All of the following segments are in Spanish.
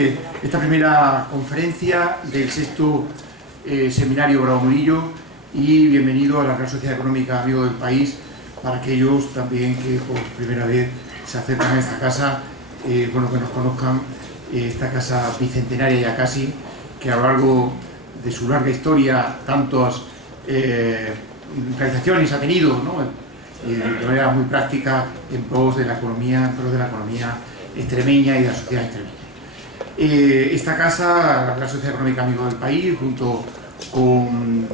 Esta primera conferencia del sexto seminario Bravo Murillo, y bienvenido a la Real Sociedad Económica Amigo del País para aquellos también que por primera vez se acercan a esta casa, que nos conozcan esta casa bicentenaria ya casi, que a lo largo de su larga historia tantas realizaciones ha tenido, ¿no? De manera muy práctica en pos de la economía, extremeña y de la sociedad extremeña. Esta casa, la Sociedad Económica Amigo del País, junto con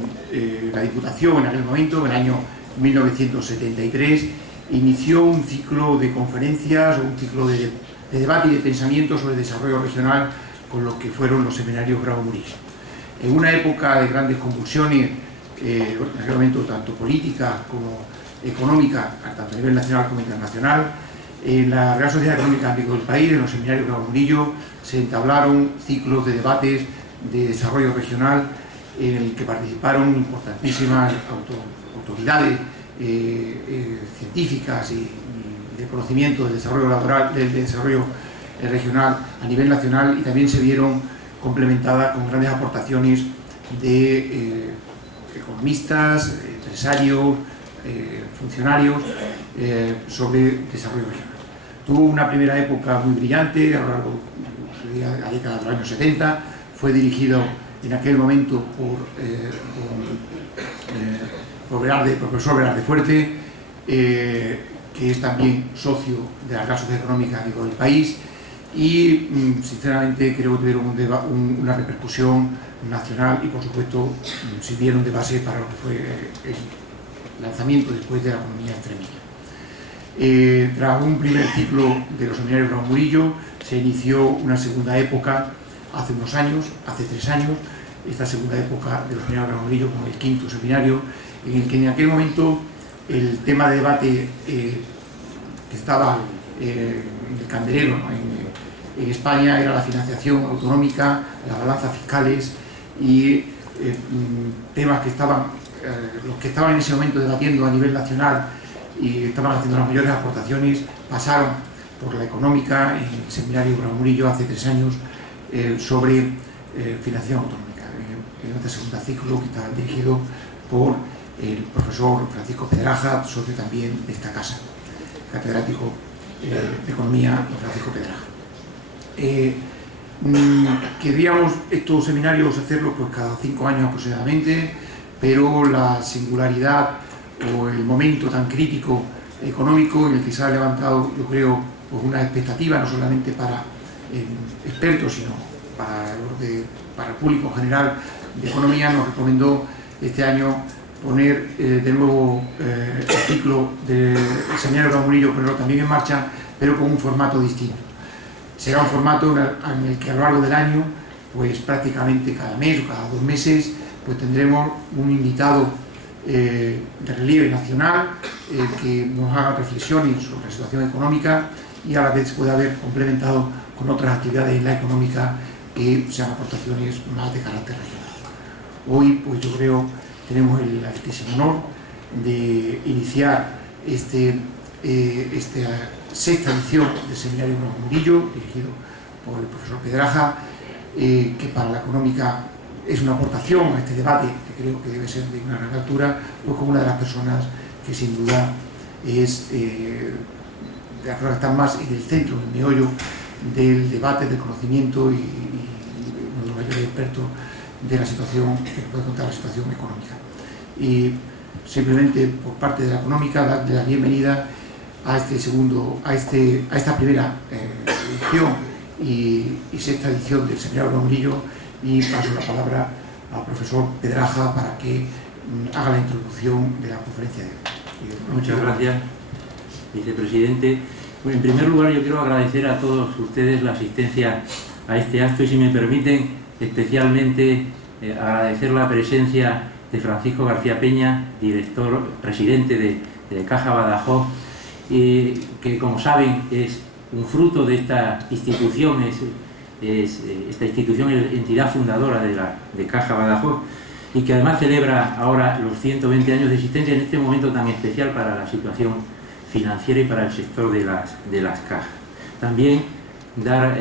la Diputación en aquel momento, en el año 1973, inició un ciclo de conferencias, un ciclo de debate y de pensamiento sobre el desarrollo regional con lo que fueron los seminarios Bravo Murillo. En una época de grandes convulsiones, en aquel momento tanto política como económica, tanto a nivel nacional como internacional, en la Real Sociedad Económica Amigo del País, en los seminarios Bravo Murillo, se entablaron ciclos de debates de desarrollo regional en el que participaron importantísimas autoridades científicas y de conocimiento del desarrollo laboral, del desarrollo regional a nivel nacional, y también se vieron complementadas con grandes aportaciones de economistas, empresarios, funcionarios sobre desarrollo regional. Tuvo una primera época muy brillante a lo largo de la década de los años 70, fue dirigido en aquel momento por profesor Velarde Fuerte, que es también socio de la Real Sociedad Económica Amigo del País, y sinceramente creo que tuvieron una repercusión nacional y por supuesto sirvieron de base para lo que fue el lanzamiento después de la economía extremeña. Tras un primer ciclo de los seminarios Bravo Murillo, se inició una segunda época hace 3 años, esta segunda época de los seminarios Bravo Murillo como el quinto seminario, en el que en aquel momento el tema de debate que estaba en el candelero, ¿no?, en España, era la financiación autonómica, las balanzas fiscales y temas que los que estaban en ese momento debatiendo a nivel nacional y estaban haciendo las mayores aportaciones pasaron por la económica en el seminario Bravo Murillo hace 3 años sobre financiación autonómica, en este segundo ciclo que está dirigido por el profesor Francisco Pedraja, socio también de esta casa, catedrático de Economía, Francisco Pedraja. Queríamos estos seminarios hacerlos pues cada 5 años aproximadamente, pero la singularidad o el momento tan crítico económico en el que se ha levantado, yo creo, pues una expectativa no solamente para expertos, sino para el público general de economía, nos recomendó este año poner de nuevo el ciclo del seminario Bravo Murillo, ponerlo también en marcha, pero con un formato distinto. Será un formato en el que a lo largo del año, pues prácticamente cada mes o cada 2 meses, pues tendremos un invitado de relieve nacional que nos haga reflexiones sobre la situación económica y a la vez pueda haber complementado con otras actividades en la económica que sean aportaciones más de carácter regional. Hoy, pues yo creo, tenemos el altísimo honor de iniciar esta sexta edición del seminario Bravo Murillo, dirigido por el profesor Pedraja, que para la económica es una aportación a este debate, que creo que debe ser de una gran altura, pues como una de las personas que sin duda es de las que están más en el centro, en el meollo del debate, del conocimiento y uno de los mayores expertos de la situación, que puede contar la situación económica. Y simplemente por parte de la económica darle la bienvenida a esta primera edición y sexta edición del seminario Bravo Murillo, y paso la palabra al profesor Pedraja para que haga la introducción de la conferencia de hoy. Muchas gracias, vicepresidente. Bueno, en primer lugar, yo quiero agradecer a todos ustedes la asistencia a este acto y, si me permiten, especialmente agradecer la presencia de Francisco García Peña, presidente de Caja Badajoz, que, como saben, es un fruto de esta institución, esta institución es entidad fundadora de Caja Badajoz, y que además celebra ahora los 120 años de existencia en este momento tan especial para la situación financiera y para el sector de las cajas. También dar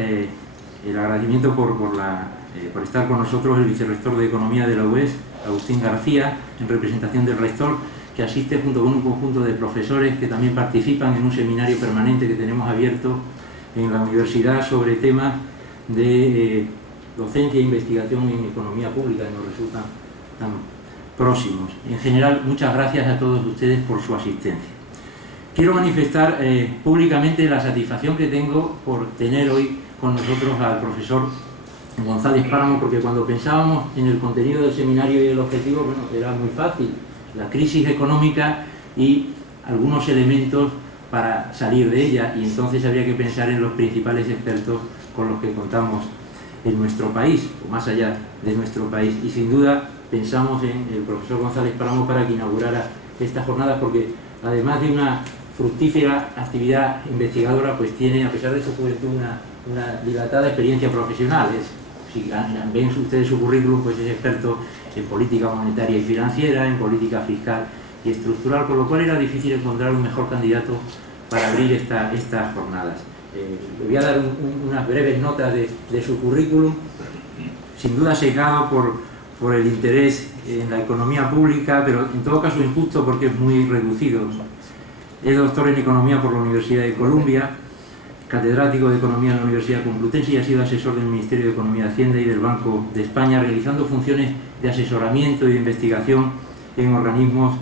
el agradecimiento por estar con nosotros el vicerrector de Economía de la UES, Agustín García, en representación del rector, que asiste junto con un conjunto de profesores que también participan en un seminario permanente que tenemos abierto en la universidad sobre temas de docencia e investigación en economía pública, que nos resultan tan próximos. En general, muchas gracias a todos ustedes por su asistencia. Quiero manifestar públicamente la satisfacción que tengo por tener hoy con nosotros al profesor González Páramo, porque cuando pensábamos en el contenido del seminario y el objetivo, bueno, era muy fácil: la crisis económica y algunos elementos para salir de ella, y entonces habría que pensar en los principales expertos con los que contamos en nuestro país, o más allá de nuestro país, y sin duda pensamos en el profesor González Páramo para que inaugurara estas jornadas, porque además de una fructífera actividad investigadora, pues tiene, a pesar de su juventud, una dilatada experiencia profesional. Si ven ustedes su currículum, pues es experto en política monetaria y financiera, en política fiscal y estructural, por lo cual era difícil encontrar un mejor candidato para abrir estas jornadas. Le voy a dar unas breves notas de su currículum, sin duda sesgado por el interés en la economía pública, pero en todo caso injusto porque es muy reducido. Es doctor en Economía por la Universidad de Columbia, catedrático de Economía en la Universidad Complutense, y ha sido asesor del Ministerio de Economía y Hacienda y del Banco de España, realizando funciones de asesoramiento y de investigación en organismos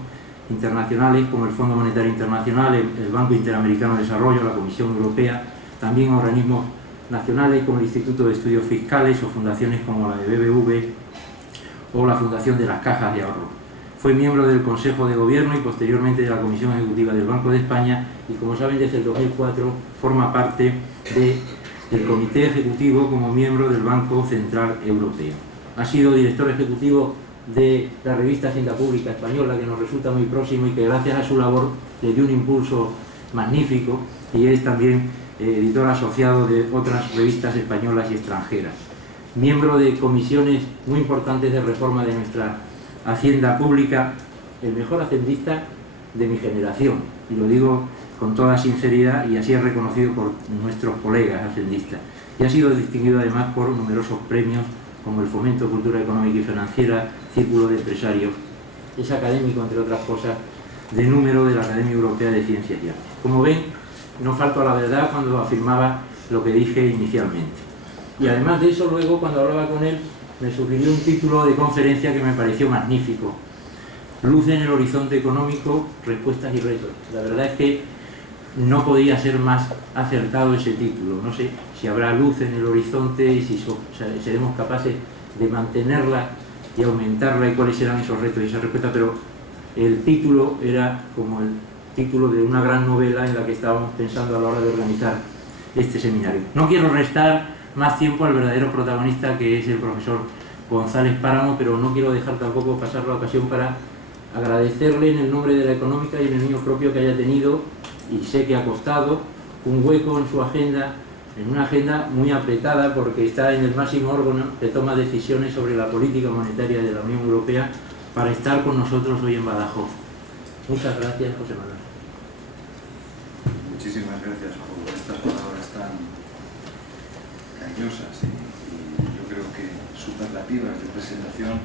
internacionales como el Fondo Monetario Internacional, el Banco Interamericano de Desarrollo, la Comisión Europea, también organismos nacionales como el Instituto de Estudios Fiscales o fundaciones como la de BBV o la Fundación de las Cajas de Ahorro. Fue miembro del Consejo de Gobierno y posteriormente de la Comisión Ejecutiva del Banco de España, y como saben, desde el 2004 forma parte del Comité Ejecutivo como miembro del Banco Central Europeo. Ha sido director ejecutivo de la revista Hacienda Pública Española, que nos resulta muy próximo y que gracias a su labor le dio un impulso magnífico, y es también editor asociado de otras revistas españolas y extranjeras. Miembro de comisiones muy importantes de reforma de nuestra Hacienda Pública, el mejor hacendista de mi generación, y lo digo con toda sinceridad, y así es reconocido por nuestros colegas hacendistas, y ha sido distinguido además por numerosos premios como el Fomento Cultura Económica y Financiera, Círculo de Empresarios. Es académico, entre otras cosas, de número de la Academia Europea de Ciencias y Artes. Como ven, no falto a la verdad cuando afirmaba lo que dije inicialmente. Y además de eso, luego, cuando hablaba con él, me sugirió un título de conferencia que me pareció magnífico: Luz en el horizonte económico, respuestas y retos. La verdad es que no podía ser más acertado ese título. No sé si habrá luz en el horizonte y si seremos capaces de mantenerla y aumentarla, y cuáles serán esos retos y esa respuesta, pero el título era como el título de una gran novela en la que estábamos pensando a la hora de organizar este seminario. No quiero restar más tiempo al verdadero protagonista, que es el profesor González Páramo, pero no quiero dejar tampoco pasar la ocasión para agradecerle en el nombre de la Económica y en el mío propio que haya tenido, y sé que ha costado, un hueco en su agenda, en una agenda muy apretada, porque está en el máximo órgano que toma decisiones sobre la política monetaria de la Unión Europea, para estar con nosotros hoy en Badajoz. Muchas gracias, José Manuel. Muchísimas gracias por estas palabras tan cariñosas y yo creo que superlativas de presentación.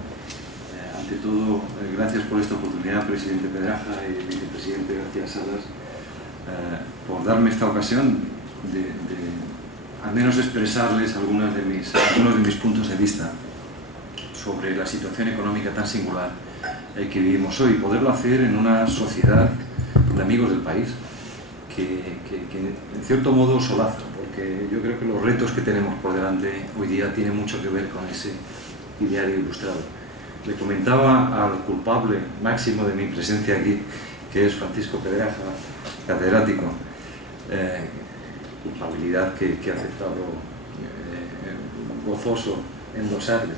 Ante todo, gracias por esta oportunidad, presidente Pedraja y vicepresidente García Salas, por darme esta ocasión de al menos expresarles algunos de mis puntos de vista sobre la situación económica tan singular que vivimos hoy, poderlo hacer en una sociedad de amigos del país que en cierto modo solaza, porque yo creo que los retos que tenemos por delante hoy día tienen mucho que ver con ese ideario ilustrado. Le comentaba al culpable máximo de mi presencia aquí, que es Francisco Pedraja, catedrático, culpabilidad que ha aceptado gozoso endosarle,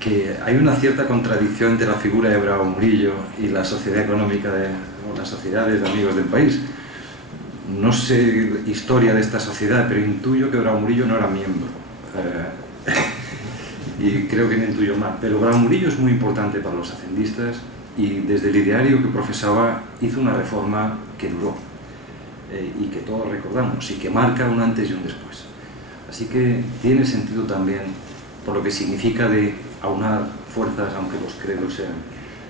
que hay una cierta contradicción entre la figura de Bravo Murillo y la sociedad económica o las sociedades de amigos del país. No sé historia de esta sociedad, pero intuyo que Bravo Murillo no era miembro. Y creo que me intuyo mal. Pero Bravo Murillo es muy importante para los hacendistas y desde el ideario que profesaba hizo una reforma que duró y que todos recordamos y que marca un antes y un después. Así que tiene sentido también por lo que significa de aunar fuerzas aunque los credos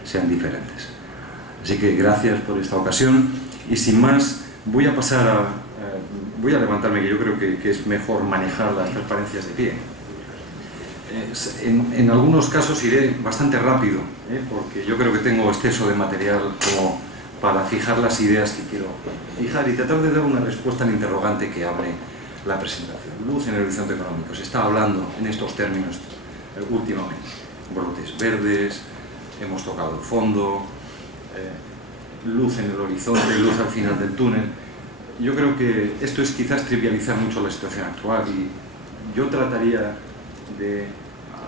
sean diferentes. Así que gracias por esta ocasión y sin más voy a pasar voy a levantarme, que yo creo que es mejor manejar las transparencias de pie. En algunos casos iré bastante rápido, porque yo creo que tengo exceso de material como para fijar las ideas que quiero fijar y tratar de dar una respuesta al interrogante que abre la presentación. Luz en el horizonte económico. Se está hablando en estos términos últimamente. Brotes verdes, hemos tocado el fondo, luz en el horizonte, luz al final del túnel. Yo creo que esto es quizás trivializar mucho la situación actual y yo trataría de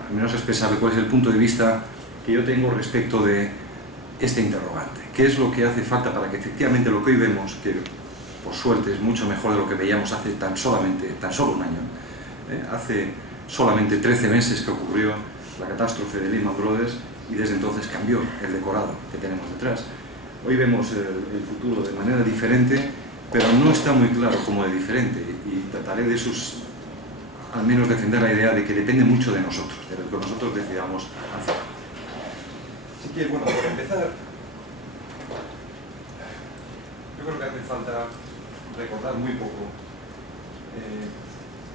al menos expresar cuál es el punto de vista que yo tengo respecto de este interrogante. ¿Qué es lo que hace falta para que efectivamente lo que hoy vemos, que por suerte es mucho mejor de lo que veíamos hace tan solo un año, hace solamente 13 meses que ocurrió la catástrofe de Lehman Brothers y desde entonces cambió el decorado que tenemos detrás. Hoy vemos el futuro de manera diferente, pero no está muy claro cómo de diferente y trataré de al menos defender la idea de que depende mucho de nosotros, de lo que nosotros decidamos hacer. Así que, bueno, por empezar, yo creo que hace falta recordar muy poco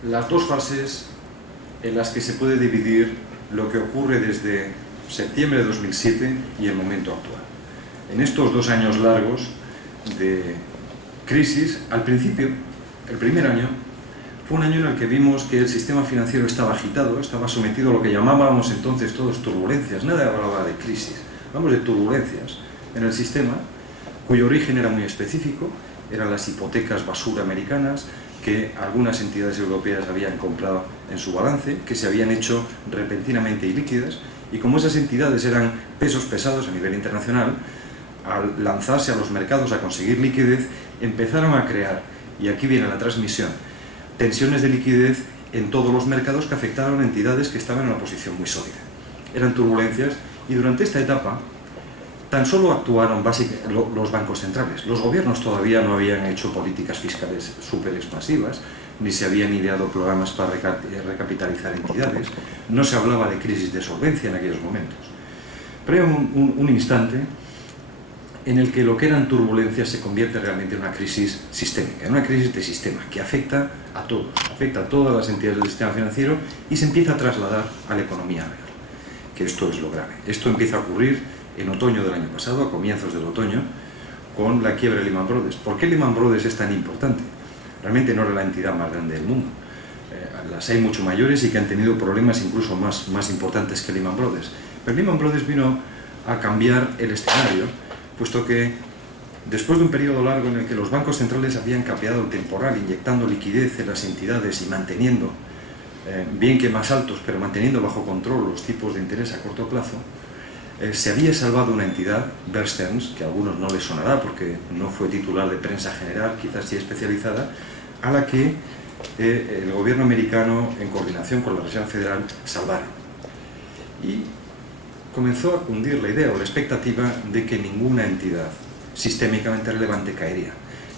las dos fases en las que se puede dividir lo que ocurre desde septiembre de 2007 y el momento actual. En estos 2 años largos de crisis, al principio, el primer año, fue un año en el que vimos que el sistema financiero estaba agitado, estaba sometido a lo que llamábamos entonces todos turbulencias. Nadie hablaba de crisis, hablamos de turbulencias en el sistema, cuyo origen era muy específico, eran las hipotecas basura americanas que algunas entidades europeas habían comprado en su balance, que se habían hecho repentinamente ilíquidas, y como esas entidades eran pesos pesados a nivel internacional, al lanzarse a los mercados a conseguir liquidez, empezaron a crear, y aquí viene la transmisión, tensiones de liquidez en todos los mercados que afectaron a entidades que estaban en una posición muy sólida. Eran turbulencias y durante esta etapa tan solo actuaron los bancos centrales. Los gobiernos todavía no habían hecho políticas fiscales súper expansivas, ni se habían ideado programas para recapitalizar entidades, no se hablaba de crisis de solvencia en aquellos momentos. Pero hay un instante en el que lo que eran turbulencias se convierte realmente en una crisis sistémica, en una crisis de sistema que afecta a todos, afecta a todas las entidades del sistema financiero y se empieza a trasladar a la economía real, que esto es lo grave. Esto empieza a ocurrir en otoño del año pasado, a comienzos del otoño, con la quiebra de Lehman Brothers. ¿Por qué Lehman Brothers es tan importante? Realmente no era la entidad más grande del mundo. Las hay mucho mayores y que han tenido problemas incluso más importantes que Lehman Brothers. Pero Lehman Brothers vino a cambiar el escenario, puesto que después de un periodo largo en el que los bancos centrales habían capeado el temporal, inyectando liquidez en las entidades y manteniendo, bien que más altos, pero manteniendo bajo control los tipos de interés a corto plazo, se había salvado una entidad, Bear Stearns, que a algunos no les sonará porque no fue titular de prensa general, quizás sí especializada, a la que el gobierno americano, en coordinación con la Reserva Federal, salvaron. Y comenzó a cundir la idea o la expectativa de que ninguna entidad sistémicamente relevante caería.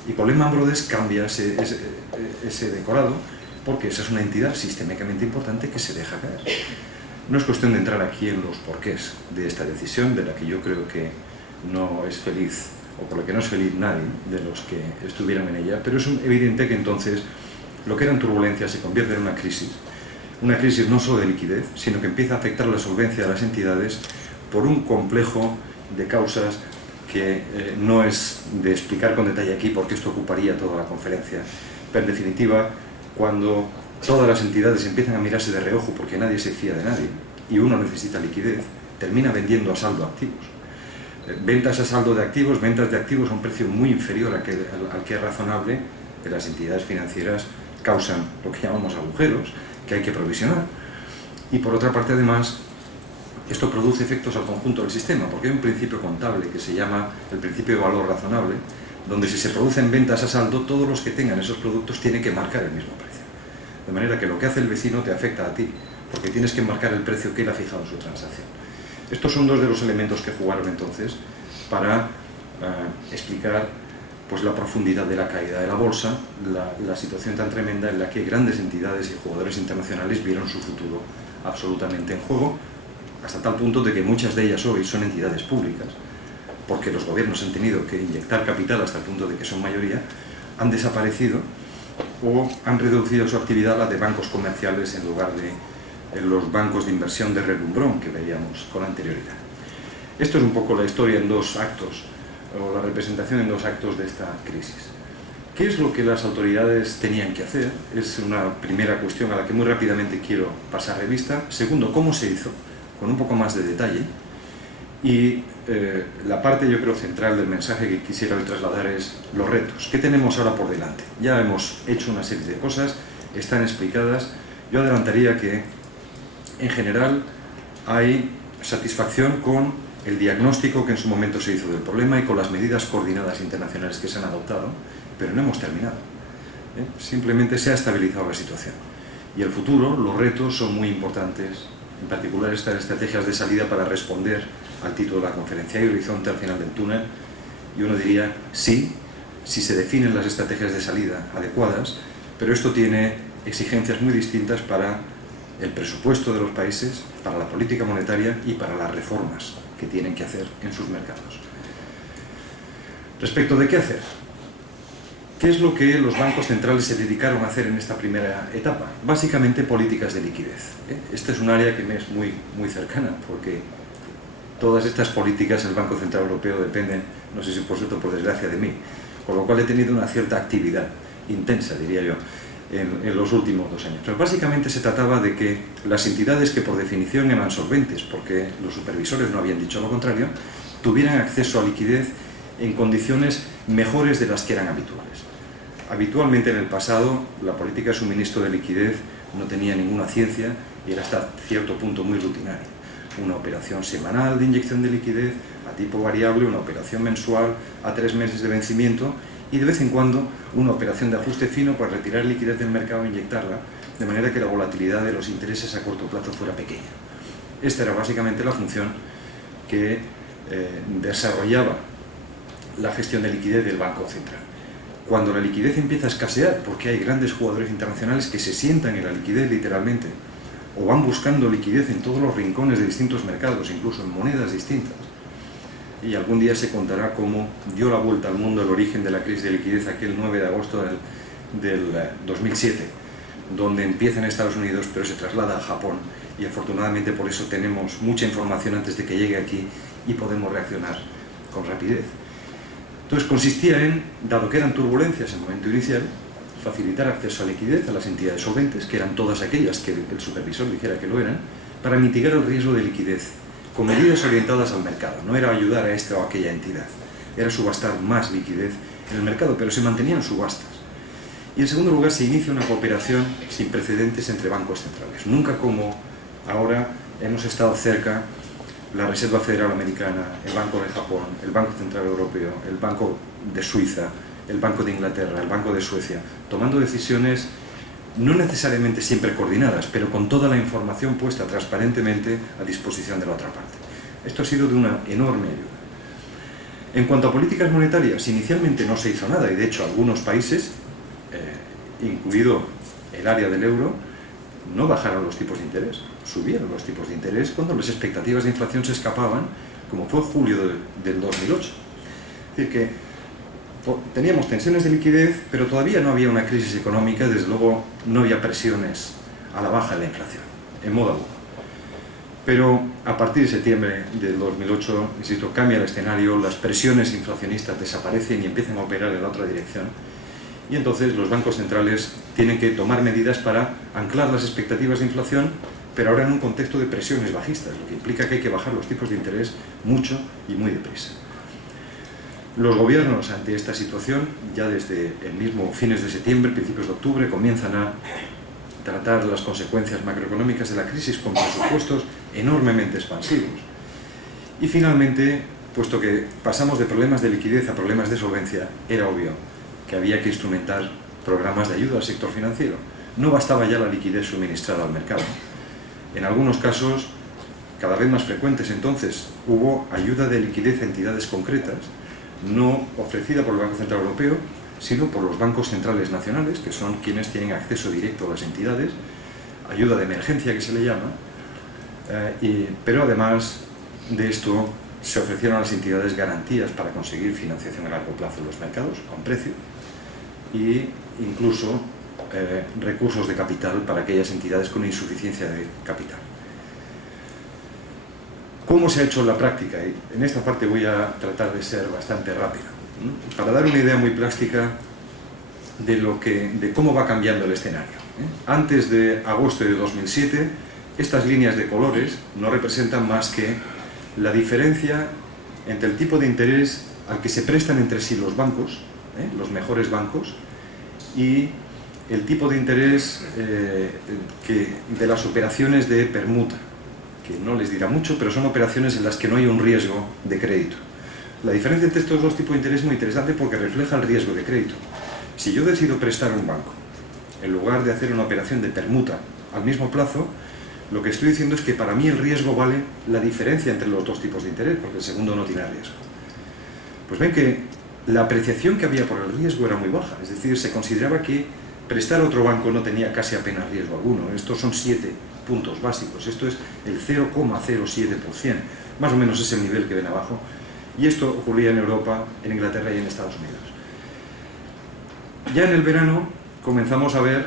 Y con Lehman Brothers cambia ese decorado, porque esa es una entidad sistémicamente importante que se deja caer. No es cuestión de entrar aquí en los porqués de esta decisión, de la que yo creo que no es feliz, o por la que no es feliz nadie de los que estuvieran en ella, pero es evidente que entonces lo que eran turbulencias se convierte en una crisis no solo de liquidez, sino que empieza a afectar la solvencia de las entidades por un complejo de causas que no es de explicar con detalle aquí porque esto ocuparía toda la conferencia, pero en definitiva, cuando todas las entidades empiezan a mirarse de reojo porque nadie se fía de nadie y uno necesita liquidez, termina vendiendo a saldo activos. Ventas a saldo de activos, ventas de activos a un precio muy inferior al que es razonable, que las entidades financieras causan lo que llamamos agujeros, que hay que provisionar. Y por otra parte, además, esto produce efectos al conjunto del sistema, porque hay un principio contable que se llama el principio de valor razonable, donde si se producen ventas a saldo, todos los que tengan esos productos tienen que marcar el mismo precio. De manera que lo que hace el vecino te afecta a ti, porque tienes que marcar el precio que él ha fijado en su transacción. Estos son dos de los elementos que jugaron entonces para explicar pues la profundidad de la caída de la bolsa, la situación tan tremenda en la que grandes entidades y jugadores internacionales vieron su futuro absolutamente en juego, hasta tal punto de que muchas de ellas hoy son entidades públicas, porque los gobiernos han tenido que inyectar capital hasta el punto de que son mayoría, han desaparecido o han reducido su actividad a la de bancos comerciales en lugar de los bancos de inversión de relumbrón que veíamos con anterioridad. Esto es un poco la historia en dos actos, o la representación en dos actos de esta crisis. ¿Qué es lo que las autoridades tenían que hacer? Es una primera cuestión a la que muy rápidamente quiero pasar revista. Segundo, ¿cómo se hizo? Con un poco más de detalle. Y la parte, yo creo, central del mensaje que quisiera hoy trasladar es los retos. ¿Qué tenemos ahora por delante? Ya hemos hecho una serie de cosas, están explicadas. Yo adelantaría que, en general, hay satisfacción con el diagnóstico que en su momento se hizo del problema y con las medidas coordinadas internacionales que se han adoptado, pero no hemos terminado. Simplemente se ha estabilizado la situación. Y el futuro, los retos son muy importantes, en particular estas estrategias de salida para responder al título de la conferencia. Hay horizonte al final del túnel, y uno diría sí, si se definen las estrategias de salida adecuadas, pero esto tiene exigencias muy distintas para el presupuesto de los países, para la política monetaria y para las reformas que tienen que hacer en sus mercados. Respecto de qué hacer, ¿qué es lo que los bancos centrales se dedicaron a hacer en esta primera etapa? Básicamente políticas de liquidez. Este es un área que me es muy cercana, porque todas estas políticas el Banco Central Europeo dependen, no sé si por suerte o por desgracia, de mí, con lo cual he tenido una cierta actividad intensa, diría yo, en los últimos 2 años. Pero básicamente se trataba de que las entidades que por definición eran solventes, porque los supervisores no habían dicho lo contrario, tuvieran acceso a liquidez en condiciones mejores de las que eran habituales. Habitualmente en el pasado la política de suministro de liquidez no tenía ninguna ciencia y era hasta cierto punto muy rutinaria. Una operación semanal de inyección de liquidez a tipo variable, una operación mensual a 3 meses de vencimiento y de vez en cuando una operación de ajuste fino para retirar liquidez del mercado e inyectarla, de manera que la volatilidad de los intereses a corto plazo fuera pequeña. Esta era básicamente la función que desarrollaba la gestión de liquidez del Banco Central. Cuando la liquidez empieza a escasear, porque hay grandes jugadores internacionales que se sientan en la liquidez literalmente, o van buscando liquidez en todos los rincones de distintos mercados, incluso en monedas distintas, y algún día se contará cómo dio la vuelta al mundo el origen de la crisis de liquidez aquel 9 de agosto del 2007, donde empieza en Estados Unidos pero se traslada a Japón, y afortunadamente por eso tenemos mucha información antes de que llegue aquí y podemos reaccionar con rapidez. Entonces consistía en, dado que eran turbulencias en el momento inicial, facilitar acceso a liquidez a las entidades solventes, que eran todas aquellas que el supervisor dijera que lo eran, para mitigar el riesgo de liquidez, con medidas orientadas al mercado. No era ayudar a esta o aquella entidad, era subastar más liquidez en el mercado, pero se mantenían subastas. Y en segundo lugar se inicia una cooperación sin precedentes entre bancos centrales. Nunca como ahora hemos estado cerca la Reserva Federal Americana, el Banco de Japón, el Banco Central Europeo, el Banco de Suiza, el Banco de Inglaterra, el Banco de Suecia, tomando decisiones no necesariamente siempre coordinadas, pero con toda la información puesta transparentemente a disposición de la otra parte. Esto ha sido de una enorme ayuda. En cuanto a políticas monetarias, inicialmente no se hizo nada, y de hecho algunos países, incluido el área del euro, no bajaron los tipos de interés, subieron los tipos de interés cuando las expectativas de inflación se escapaban, como fue julio del 2008. Es decir, que teníamos tensiones de liquidez, pero todavía no había una crisis económica, desde luego no había presiones a la baja de la inflación, en modo agudo. Pero a partir de septiembre del 2008, insisto, cambia el escenario, las presiones inflacionistas desaparecen y empiezan a operar en la otra dirección, y entonces los bancos centrales tienen que tomar medidas para anclar las expectativas de inflación, pero ahora en un contexto de presiones bajistas, lo que implica que hay que bajar los tipos de interés mucho y muy deprisa. Los gobiernos ante esta situación, ya desde el mismo fines de septiembre, principios de octubre, comienzan a tratar las consecuencias macroeconómicas de la crisis con presupuestos enormemente expansivos. Y finalmente, puesto que pasamos de problemas de liquidez a problemas de solvencia, era obvio que había que instrumentar programas de ayuda al sector financiero. No bastaba ya la liquidez suministrada al mercado. En algunos casos, cada vez más frecuentes entonces, hubo ayuda de liquidez a entidades concretas no ofrecida por el Banco Central Europeo, sino por los bancos centrales nacionales, que son quienes tienen acceso directo a las entidades, ayuda de emergencia que se le llama, pero además de esto se ofrecieron a las entidades garantías para conseguir financiación a largo plazo en los mercados, con precio, e incluso recursos de capital para aquellas entidades con insuficiencia de capital. ¿Cómo se ha hecho en la práctica? Y en esta parte voy a tratar de ser bastante rápido, ¿no? Para dar una idea muy plástica de cómo va cambiando el escenario. Antes de agosto de 2007, estas líneas de colores no representan más que la diferencia entre el tipo de interés al que se prestan entre sí los bancos, los mejores bancos, y el tipo de interés de las operaciones de permuta, que no les dirá mucho, pero son operaciones en las que no hay un riesgo de crédito. La diferencia entre estos dos tipos de interés es muy interesante porque refleja el riesgo de crédito. Si yo decido prestar a un banco, en lugar de hacer una operación de permuta al mismo plazo, lo que estoy diciendo es que para mí el riesgo vale la diferencia entre los dos tipos de interés, porque el segundo no tiene riesgo. Pues ven que la apreciación que había por el riesgo era muy baja, es decir, se consideraba que prestar a otro banco no tenía casi apenas riesgo alguno. Estos son 7 puntos básicos, esto es el 0,07%, más o menos es el nivel que ven abajo, y esto ocurría en Europa, en Inglaterra y en Estados Unidos. Ya en el verano comenzamos a ver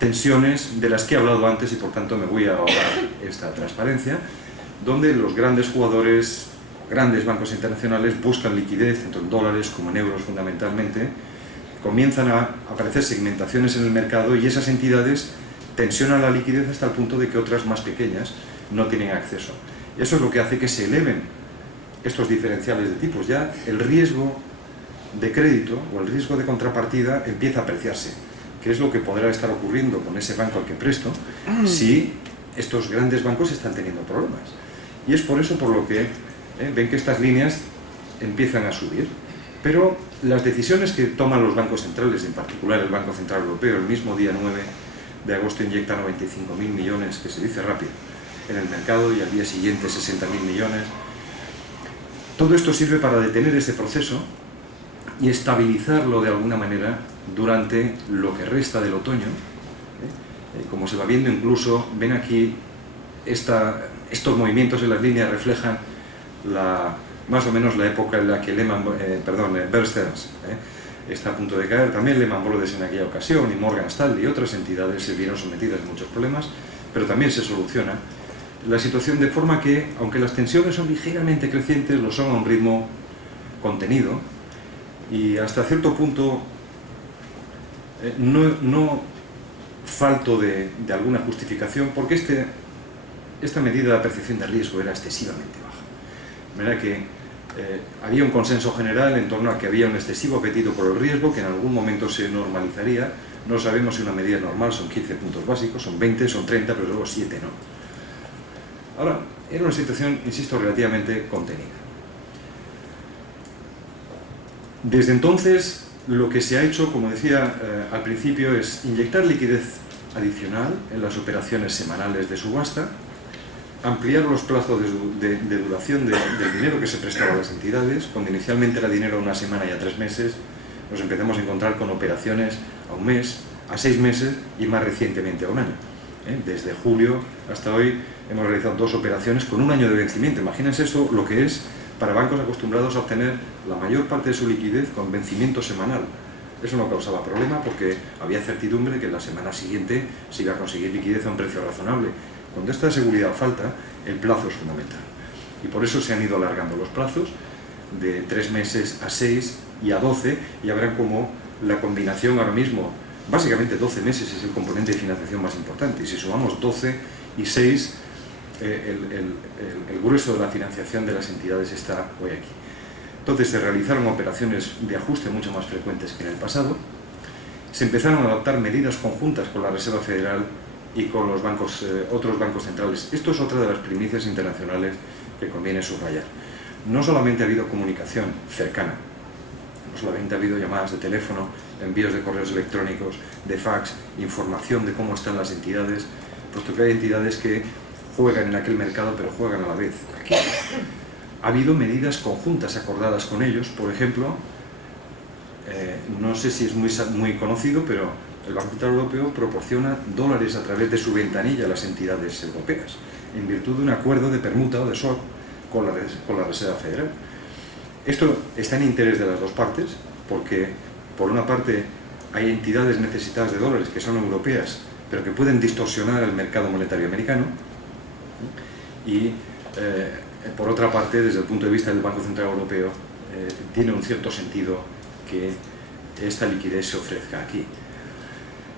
tensiones de las que he hablado antes y por tanto me voy a ahorrar esta transparencia, donde los grandes jugadores, grandes bancos internacionales buscan liquidez, tanto en dólares como en euros fundamentalmente, comienzan a aparecer segmentaciones en el mercado y esas entidades tensionan la liquidez hasta el punto de que otras más pequeñas no tienen acceso. Eso es lo que hace que se eleven estos diferenciales de tipos. Ya el riesgo de crédito o el riesgo de contrapartida empieza a apreciarse, que es lo que podrá estar ocurriendo con ese banco al que presto si estos grandes bancos están teniendo problemas. Y es por eso por lo que ven que estas líneas empiezan a subir. Pero las decisiones que toman los bancos centrales, en particular el Banco Central Europeo, el mismo día 9 de agosto inyecta 95.000 millones, que se dice rápido, en el mercado, y al día siguiente 60.000 millones. Todo esto sirve para detener ese proceso y estabilizarlo de alguna manera durante lo que resta del otoño. Como se va viendo, incluso ven aquí estos movimientos en las líneas reflejan más o menos la época en la que Bear Stearns está a punto de caer. También Lehman Brothers en aquella ocasión, y Morgan Stanley y otras entidades se vieron sometidas a muchos problemas, pero también se soluciona la situación de forma que, aunque las tensiones son ligeramente crecientes, lo son a un ritmo contenido y hasta cierto punto no falto de alguna justificación, porque esta medida de percepción de riesgo era excesivamente baja. De manera que había un consenso general en torno a que había un excesivo apetito por el riesgo, que en algún momento se normalizaría. No sabemos si una medida normal son 15 puntos básicos, son 20, son 30, pero luego 7 no. Ahora, era una situación, insisto, relativamente contenida. Desde entonces, lo que se ha hecho, como decía al principio, es inyectar liquidez adicional en las operaciones semanales de subasta, ampliar los plazos de duración del dinero que se prestaba a las entidades. Cuando inicialmente era dinero a una semana y a 3 meses, nos empezamos a encontrar con operaciones a 1 mes, a 6 meses y más recientemente a 1 año. Desde julio hasta hoy hemos realizado 2 operaciones con 1 año de vencimiento. Imagínense eso lo que es para bancos acostumbrados a obtener la mayor parte de su liquidez con vencimiento semanal. Eso no causaba problema porque había certidumbre de que la semana siguiente se iba a conseguir liquidez a un precio razonable. Cuando esta seguridad falta, el plazo es fundamental. Y por eso se han ido alargando los plazos de 3 meses a 6 y a 12, y ya verán cómo la combinación ahora mismo, básicamente 12 meses es el componente de financiación más importante, y si sumamos 12 y 6, el grueso de la financiación de las entidades está hoy aquí. Entonces se realizaron operaciones de ajuste mucho más frecuentes que en el pasado, se empezaron a adoptar medidas conjuntas con la Reserva Federal y con los otros bancos centrales. Esto es otra de las primicias internacionales que conviene subrayar. No solamente ha habido comunicación cercana, no solamente ha habido llamadas de teléfono, envíos de correos electrónicos, de fax, información de cómo están las entidades, puesto que hay entidades que juegan en aquel mercado pero juegan a la vez aquí. ha habido medidas conjuntas acordadas con ellos. Por ejemplo, no sé si es muy conocido, pero el Banco Central Europeo proporciona dólares a través de su ventanilla a las entidades europeas, en virtud de un acuerdo de permuta o de swap con la Reserva Federal. Esto está en interés de las dos partes, porque por una parte hay entidades necesitadas de dólares que son europeas, pero que pueden distorsionar el mercado monetario americano, y por otra parte, desde el punto de vista del Banco Central Europeo, tiene un cierto sentido que esta liquidez se ofrezca aquí.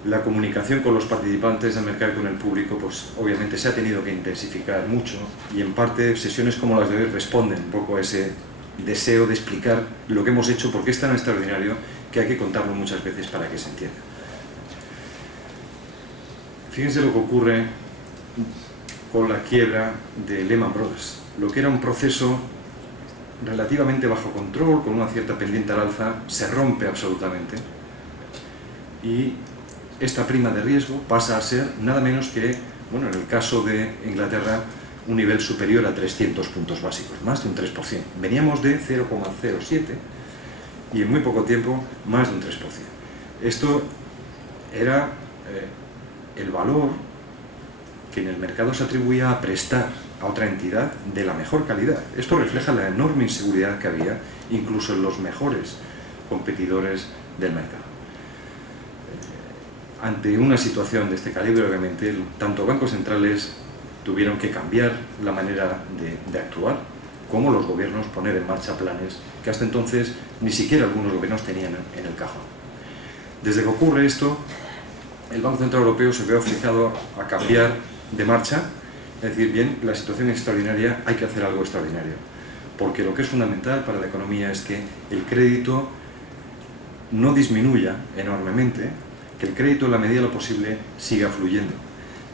La comunicación con los participantes del mercado y con el público, pues obviamente se ha tenido que intensificar mucho, y en parte sesiones como las de hoy responden un poco a ese deseo de explicar lo que hemos hecho, porque es tan extraordinario que hay que contarlo muchas veces para que se entienda. Fíjense lo que ocurre con la quiebra de Lehman Brothers. Lo que era un proceso relativamente bajo control, con una cierta pendiente al alza, se rompe absolutamente, y esta prima de riesgo pasa a ser nada menos que, bueno, en el caso de Inglaterra, un nivel superior a 300 puntos básicos, más de un 3%. Veníamos de 0,07 y en muy poco tiempo más de un 3%. Esto era el valor que en el mercado se atribuía a prestar a otra entidad de la mejor calidad. Esto refleja la enorme inseguridad que había, incluso en los mejores competidores del mercado. Ante una situación de este calibre, obviamente, tanto bancos centrales tuvieron que cambiar la manera de actuar, como los gobiernos poner en marcha planes que hasta entonces ni siquiera algunos gobiernos tenían en el cajón. Desde que ocurre esto, el Banco Central Europeo se ve obligado a cambiar de marcha, es decir, bien, la situación es extraordinaria, hay que hacer algo extraordinario, porque lo que es fundamental para la economía es que el crédito no disminuya enormemente, que el crédito en la medida de lo posible siga fluyendo.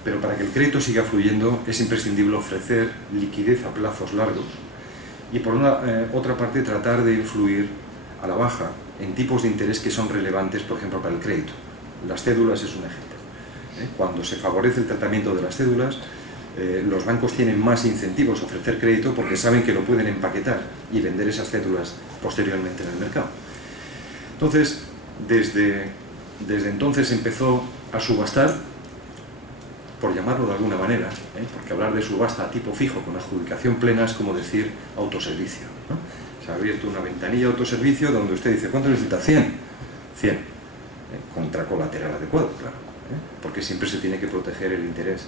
Pero para que el crédito siga fluyendo es imprescindible ofrecer liquidez a plazos largos y por otra parte tratar de influir a la baja en tipos de interés que son relevantes, por ejemplo, para el crédito. Las cédulas es un ejemplo. Cuando se favorece el tratamiento de las cédulas, los bancos tienen más incentivos a ofrecer crédito porque saben que lo pueden empaquetar y vender esas cédulas posteriormente en el mercado. Entonces, desde entonces empezó a subastar, por llamarlo de alguna manera, porque hablar de subasta a tipo fijo con adjudicación plena es como decir autoservicio, ¿no? Se ha abierto una ventanilla autoservicio donde usted dice, ¿cuánto necesita? 100. 100. Contra colateral adecuado, claro, porque siempre se tiene que proteger el interés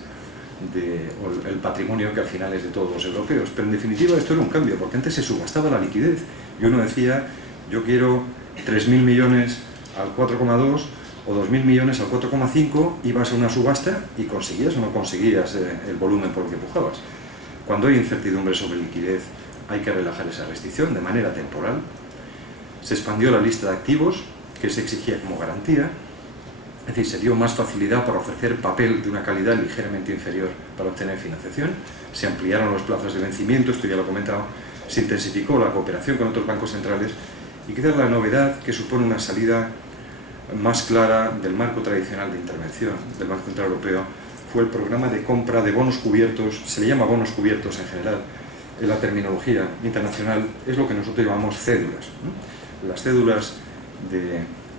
o el patrimonio que al final es de todos los europeos. Pero en definitiva esto era un cambio, porque antes se subastaba la liquidez y uno decía, yo quiero 3.000 millones al 4,2 o 2.000 millones al 4,5, ibas a una subasta y conseguías o no conseguías el volumen por el que pujabas. Cuando hay incertidumbre sobre liquidez hay que relajar esa restricción de manera temporal. Se expandió la lista de activos que se exigía como garantía, es decir, se dio más facilidad para ofrecer papel de una calidad ligeramente inferior para obtener financiación, se ampliaron los plazos de vencimiento, esto ya lo he comentado, se intensificó la cooperación con otros bancos centrales y quizás la novedad que supone una salida más clara del marco tradicional de intervención del Banco Central Europeo fue el programa de compra de bonos cubiertos, se le llama bonos cubiertos en general, en la terminología internacional es lo que nosotros llamamos cédulas, ¿no? Las cédulas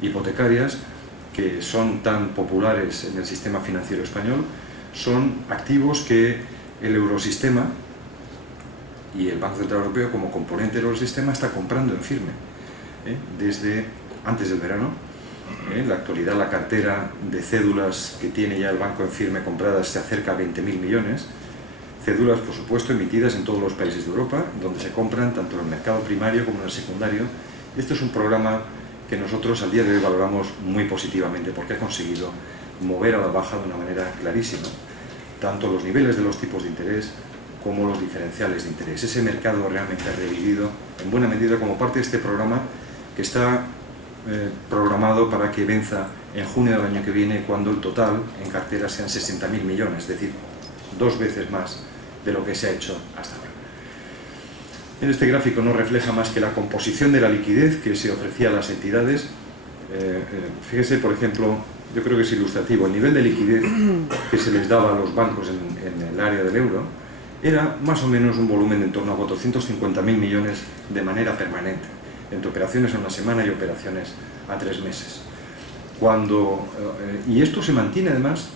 hipotecarias que son tan populares en el sistema financiero español son activos que el eurosistema y el Banco Central Europeo como componente del eurosistema está comprando en firme desde antes del verano. En la actualidad la cartera de cédulas que tiene ya el banco en firme compradas se acerca a 20.000 millones, cédulas por supuesto emitidas en todos los países de Europa, donde se compran tanto en el mercado primario como en el secundario. Este es un programa que nosotros al día de hoy valoramos muy positivamente porque ha conseguido mover a la baja de una manera clarísima tanto los niveles de los tipos de interés como los diferenciales de interés. Ese mercado realmente ha revivido en buena medida como parte de este programa que está programado para que venza en junio del año que viene, cuando el total en cartera sean 60.000 millones, es decir, 2 veces más de lo que se ha hecho hasta ahora. En este gráfico no refleja más que la composición de la liquidez que se ofrecía a las entidades. Fíjese, por ejemplo, yo creo que es ilustrativo, el nivel de liquidez que se les daba a los bancos en el área del euro era más o menos un volumen de en torno a 450.000 millones de manera permanente, entre operaciones a una semana y operaciones a 3 meses. Y esto se mantiene además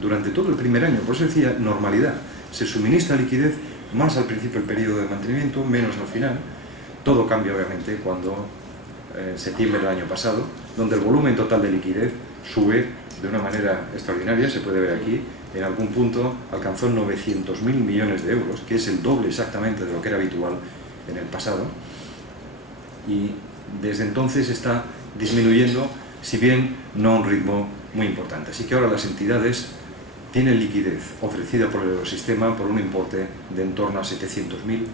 durante todo el primer año, por eso decía normalidad. Se suministra liquidez más al principio del periodo de mantenimiento, menos al final. Todo cambia obviamente cuando septiembre del año pasado, donde el volumen total de liquidez sube de una manera extraordinaria, se puede ver aquí, en algún punto alcanzó 900.000 millones de euros, que es el doble exactamente de lo que era habitual en el pasado, y desde entonces está disminuyendo, si bien no a un ritmo muy importante. Así que ahora las entidades tienen liquidez ofrecida por el Eurosistema por un importe de en torno a 700.000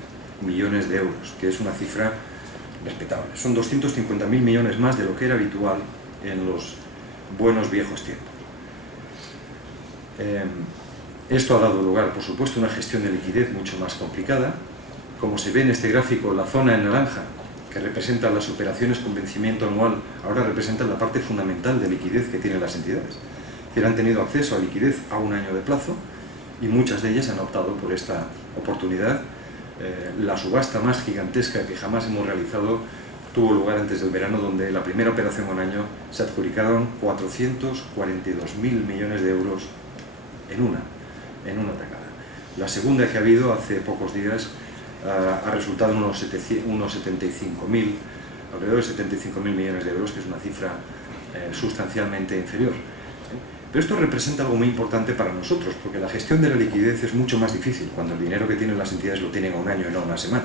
millones de euros, que es una cifra respetable. Son 250.000 millones más de lo que era habitual en los buenos viejos tiempos. Esto ha dado lugar, por supuesto, a una gestión de liquidez mucho más complicada. Como se ve en este gráfico, la zona en naranja, que representa las operaciones con vencimiento anual, ahora representa la parte fundamental de liquidez que tienen las entidades, que han tenido acceso a liquidez a un año de plazo, y muchas de ellas han optado por esta oportunidad. La subasta más gigantesca que jamás hemos realizado tuvo lugar antes del verano, donde la primera operación en un año se adjudicaron 442.000 millones de euros en una tacada. La segunda que ha habido hace pocos días ha resultado en alrededor de 75.000 millones de euros, que es una cifra sustancialmente inferior. Pero esto representa algo muy importante para nosotros, porque la gestión de la liquidez es mucho más difícil cuando el dinero que tienen las entidades lo tienen a un año y no a una semana,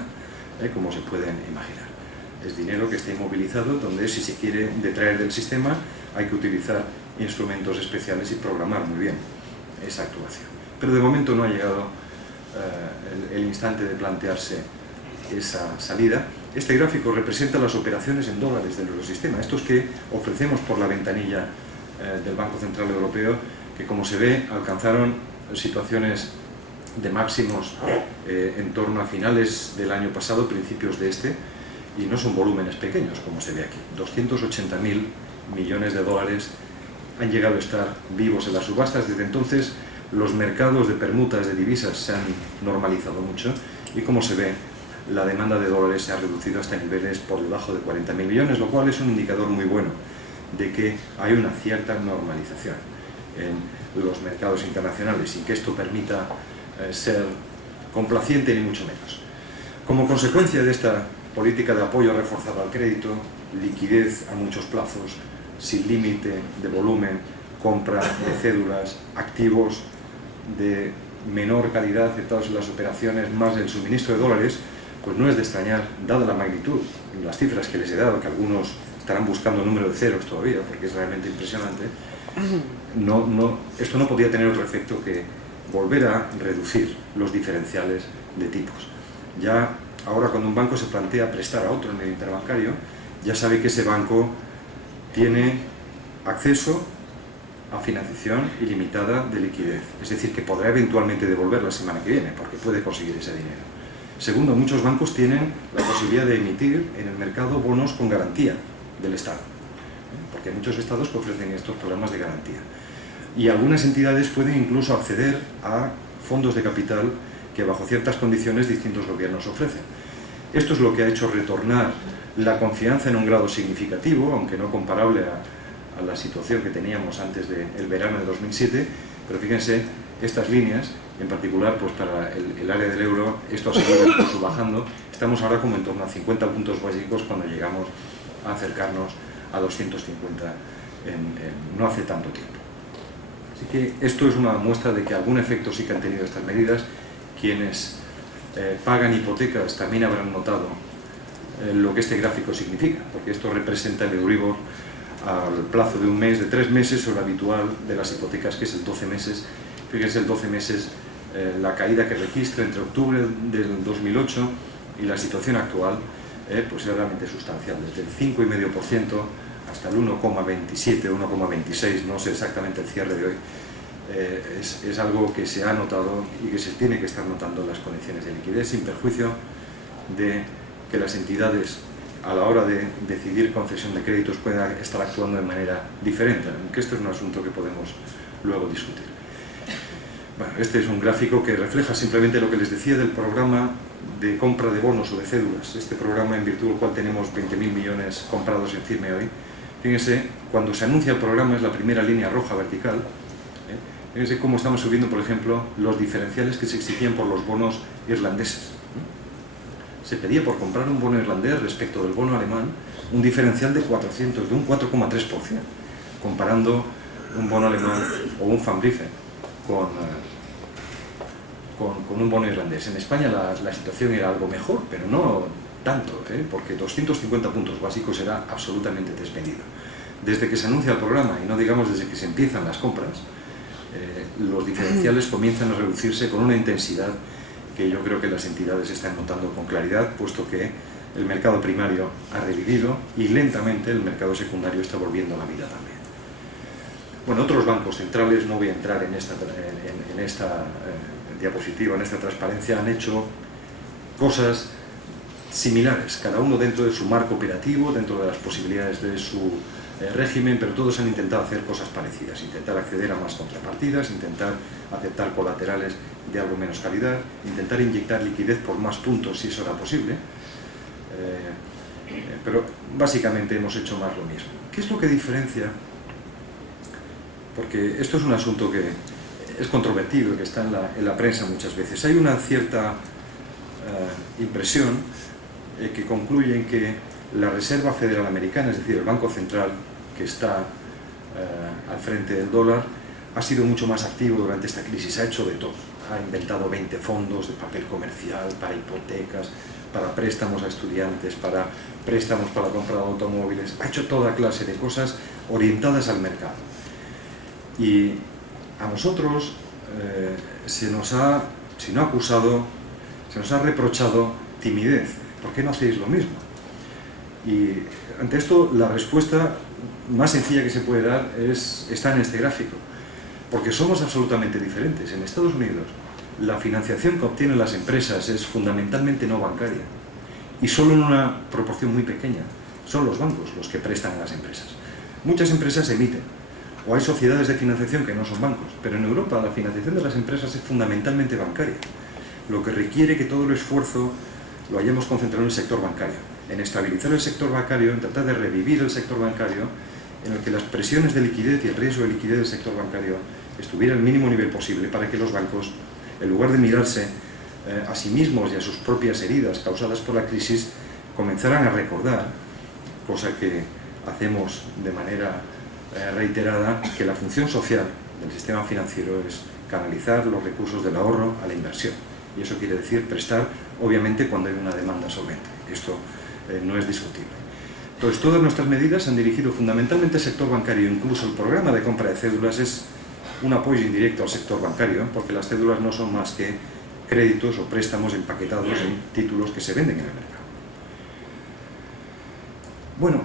como se pueden imaginar. Es dinero que está inmovilizado, donde si se quiere detraer del sistema hay que utilizar instrumentos especiales y programar muy bien esa actuación. Pero de momento no ha llegado el instante de plantearse esa salida. Este gráfico representa las operaciones en dólares del Eurosistema, estos que ofrecemos por la ventanilla del Banco Central Europeo, que como se ve alcanzaron situaciones de máximos en torno a finales del año pasado, principios de este, y no son volúmenes pequeños como se ve aquí. 280.000 millones de dólares han llegado a estar vivos en las subastas. Desde entonces los mercados de permutas de divisas se han normalizado mucho y, como se ve, la demanda de dólares se ha reducido hasta niveles por debajo de 40.000 millones, lo cual es un indicador muy bueno de que hay una cierta normalización en los mercados internacionales, sin que esto permita ser complaciente ni mucho menos. Como consecuencia de esta política de apoyo reforzado al crédito, liquidez a muchos plazos, sin límite de volumen, compra de cédulas, activos de menor calidad aceptados en las operaciones, más el suministro de dólares, pues no es de extrañar, dada la magnitud y las cifras que les he dado, que algunos estarán buscando el número de ceros todavía, porque es realmente impresionante. Esto no podía tener otro efecto que volver a reducir los diferenciales de tipos. Ya ahora, cuando un banco se plantea prestar a otro en el interbancario, ya sabe que ese banco tiene acceso a financiación ilimitada de liquidez, es decir, que podrá eventualmente devolver la semana que viene, porque puede conseguir ese dinero. Segundo, muchos bancos tienen la posibilidad de emitir en el mercado bonos con garantía del Estado, porque hay muchos estados que ofrecen estos programas de garantía. Y algunas entidades pueden incluso acceder a fondos de capital que bajo ciertas condiciones distintos gobiernos ofrecen. Esto es lo que ha hecho retornar la confianza en un grado significativo, aunque no comparable a la situación que teníamos antes del verano de 2007, pero fíjense, estas líneas, en particular pues para el área del euro, esto ha seguido incluso bajando. Estamos ahora como en torno a 50 puntos básicos cuando llegamos a acercarnos a 250 no hace tanto tiempo. Así que esto es una muestra de que algún efecto sí que han tenido estas medidas. Quienes pagan hipotecas también habrán notado lo que este gráfico significa, porque esto representa el Euribor al plazo de un mes, de 3 meses, o lo habitual de las hipotecas, que es el 12 meses. Fíjense, el 12 meses, la caída que registra entre octubre del 2008 y la situación actual, pues es realmente sustancial, desde el 5,5% hasta el 1,27, 1,26, no sé exactamente el cierre de hoy. Es algo que se ha notado y que se tiene que estar notando en las condiciones de liquidez, sin perjuicio de que las entidades, a la hora de decidir concesión de créditos, puedan estar actuando de manera diferente, aunque esto es un asunto que podemos luego discutir. Bueno, este es un gráfico que refleja simplemente lo que les decía del programa de compra de bonos o de cédulas. Este programa en virtud del cual tenemos 20.000 millones comprados en firme hoy. Fíjense, cuando se anuncia el programa es la primera línea roja vertical. Fíjense cómo estamos subiendo, por ejemplo, los diferenciales que se exigían por los bonos irlandeses. Se pedía por comprar un bono irlandés respecto del bono alemán un diferencial de 400, de un 4,3%, comparando un bono alemán o un Pfandbriefe con un bono irlandés. En España la situación era algo mejor, pero no tanto, porque 250 puntos básicos era absolutamente desmedido. Desde que se anuncia el programa, y no digamos desde que se empiezan las compras, los diferenciales comienzan a reducirse con una intensidad que yo creo que las entidades están notando con claridad, puesto que el mercado primario ha revivido y lentamente el mercado secundario está volviendo a la vida también. Bueno, otros bancos centrales, no voy a entrar en esta diapositiva, en esta transparencia, han hecho cosas similares, cada uno dentro de su marco operativo, dentro de las posibilidades de su régimen, pero todos han intentado hacer cosas parecidas, intentar acceder a más contrapartidas, intentar aceptar colaterales de algo menos calidad, intentar inyectar liquidez por más puntos si eso era posible, pero básicamente hemos hecho más lo mismo. ¿Qué es lo que diferencia? Porque esto es un asunto que es controvertido y que está en la prensa muchas veces. Hay una cierta impresión que concluye en que la Reserva Federal Americana, es decir, el Banco Central que está al frente del dólar, ha sido mucho más activo durante esta crisis, ha hecho de todo. Ha inventado 20 fondos de papel comercial para hipotecas, para préstamos a estudiantes, para préstamos para la compra de automóviles, ha hecho toda clase de cosas orientadas al mercado. Y a nosotros se nos ha, si no acusado, se nos ha reprochado timidez. ¿Por qué no hacéis lo mismo? Y ante esto la respuesta más sencilla que se puede dar está en este gráfico, porque somos absolutamente diferentes. En Estados Unidos la financiación que obtienen las empresas es fundamentalmente no bancaria y solo en una proporción muy pequeña son los bancos los que prestan a las empresas. Muchas empresas emiten, o hay sociedades de financiación que no son bancos, pero en Europa la financiación de las empresas es fundamentalmente bancaria, lo que requiere que todo el esfuerzo lo hayamos concentrado en el sector bancario, en estabilizar el sector bancario, en tratar de revivir el sector bancario, en el que las presiones de liquidez y el riesgo de liquidez del sector bancario estuviera al mínimo nivel posible para que los bancos, en lugar de mirarse a sí mismos y a sus propias heridas causadas por la crisis, comenzaran a recordar, cosa que hacemos de manera reiterada, que la función social del sistema financiero es canalizar los recursos del ahorro a la inversión. Y eso quiere decir prestar, obviamente, cuando hay una demanda solvente. Esto no es discutible. Entonces, todas nuestras medidas han dirigido fundamentalmente al sector bancario. Incluso el programa de compra de cédulas es un apoyo indirecto al sector bancario, porque las cédulas no son más que créditos o préstamos empaquetados en títulos que se venden en el mercado. Bueno,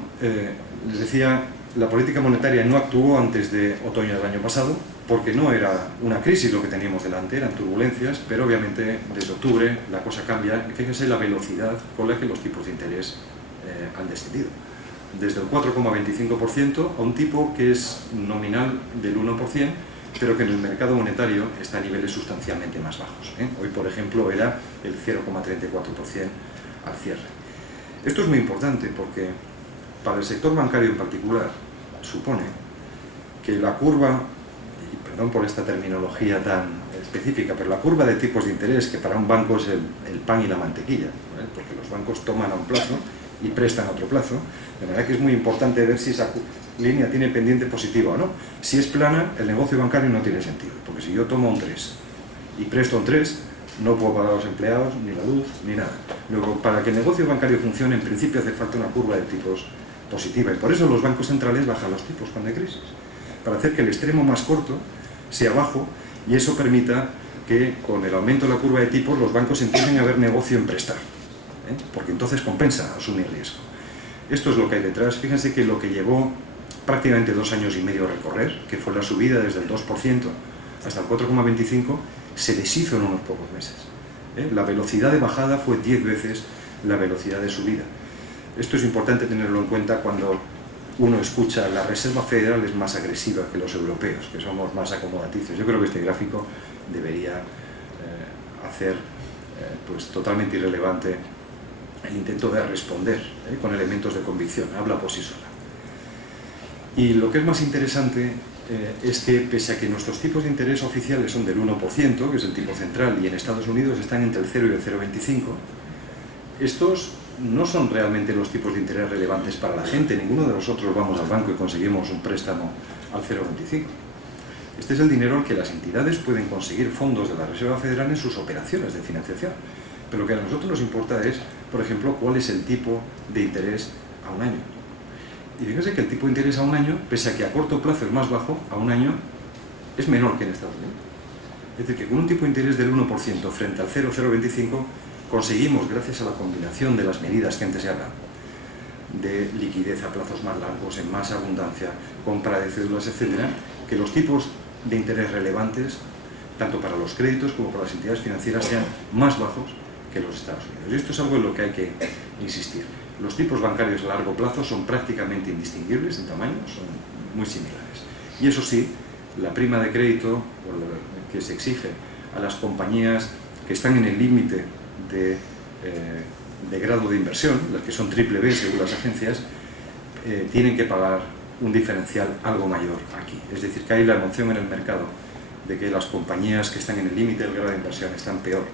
les decía, la política monetaria no actuó antes de otoño del año pasado, porque no era una crisis lo que teníamos delante, eran turbulencias, pero obviamente desde octubre la cosa cambia, y fíjense la velocidad con la que los tipos de interés han descendido. Desde el 4,25% a un tipo que es nominal del 1%, pero que en el mercado monetario está a niveles sustancialmente más bajos. Hoy, por ejemplo, era el 0,34% al cierre. Esto es muy importante porque para el sector bancario en particular supone que la curva, y perdón por esta terminología tan específica, pero la curva de tipos de interés, que para un banco es el pan y la mantequilla, ¿vale? Porque los bancos toman a un plazo y prestan a otro plazo, de manera que es muy importante ver si esa línea tiene pendiente positiva o no. Si es plana, el negocio bancario no tiene sentido, porque si yo tomo un 3 y presto un 3, no puedo pagar a los empleados, ni la luz, ni nada. Luego, para que el negocio bancario funcione, en principio hace falta una curva de tipos positiva, y por eso los bancos centrales bajan los tipos cuando hay crisis, para hacer que el extremo más corto sea bajo, y eso permita que con el aumento de la curva de tipos los bancos empiecen a ver negocio en prestar, porque entonces compensa asumir riesgo. Esto es lo que hay detrás. Fíjense que lo que llevó prácticamente 2 años y medio a recorrer, que fue la subida desde el 2% hasta el 4,25%, se deshizo en unos pocos meses. La velocidad de bajada fue 10 veces la velocidad de subida. Esto es importante tenerlo en cuenta cuando uno escucha la Reserva Federal es más agresiva que los europeos, que somos más acomodaticios. Yo creo que este gráfico debería hacer pues totalmente irrelevante el intento de responder con elementos de convicción. Habla por sí sola. Y lo que es más interesante es que, pese a que nuestros tipos de interés oficiales son del 1%, que es el tipo central, y en Estados Unidos están entre el 0 y el 0,25, estos no son realmente los tipos de interés relevantes para la gente. Ninguno de nosotros vamos al banco y conseguimos un préstamo al 0,25. Este es el dinero al que las entidades pueden conseguir fondos de la Reserva Federal en sus operaciones de financiación. Pero lo que a nosotros nos importa es, por ejemplo, cuál es el tipo de interés a un año. Y fíjense que el tipo de interés a un año, pese a que a corto plazo es más bajo, a un año es menor que en Estados Unidos. Es decir, que con un tipo de interés del 1% frente al 0,025 conseguimos, gracias a la combinación de las medidas que antes se habla, de liquidez a plazos más largos, en más abundancia, compra de cédulas, etcétera, que los tipos de interés relevantes, tanto para los créditos como para las entidades financieras, sean más bajos que los Estados Unidos. Y esto es algo en lo que hay que insistir. Los tipos bancarios a largo plazo son prácticamente indistinguibles en tamaño, son muy similares. Y eso sí, la prima de crédito que se exige a las compañías que están en el límite de grado de inversión, las que son triple B según las agencias, tienen que pagar un diferencial algo mayor aquí. Es decir, que hay la noción en el mercado de que las compañías que están en el límite del grado de inversión están peor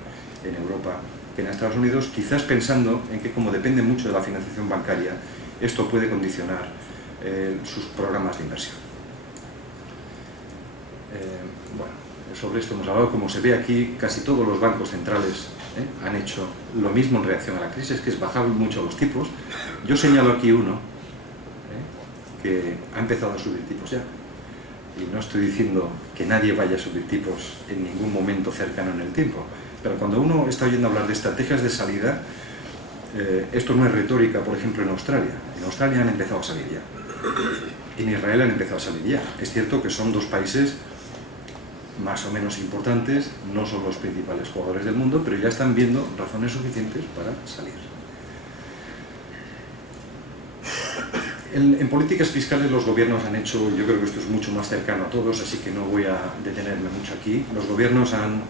en Europa que en Estados Unidos, quizás pensando en que, como depende mucho de la financiación bancaria, esto puede condicionar sus programas de inversión. Bueno, sobre esto hemos hablado. Como se ve aquí, casi todos los bancos centrales han hecho lo mismo en reacción a la crisis, que es bajar mucho los tipos. Yo señalo aquí uno que ha empezado a subir tipos ya. Y no estoy diciendo que nadie vaya a subir tipos en ningún momento cercano en el tiempo. Pero cuando uno está oyendo hablar de estrategias de salida, esto no es retórica. Por ejemplo, en Australia. En Australia han empezado a salir ya. En Israel han empezado a salir ya. Es cierto que son dos países más o menos importantes, no son los principales jugadores del mundo, pero ya están viendo razones suficientes para salir. En políticas fiscales los gobiernos han hecho, yo creo que esto es mucho más cercano a todos, así que no voy a detenerme mucho aquí. Los gobiernos han,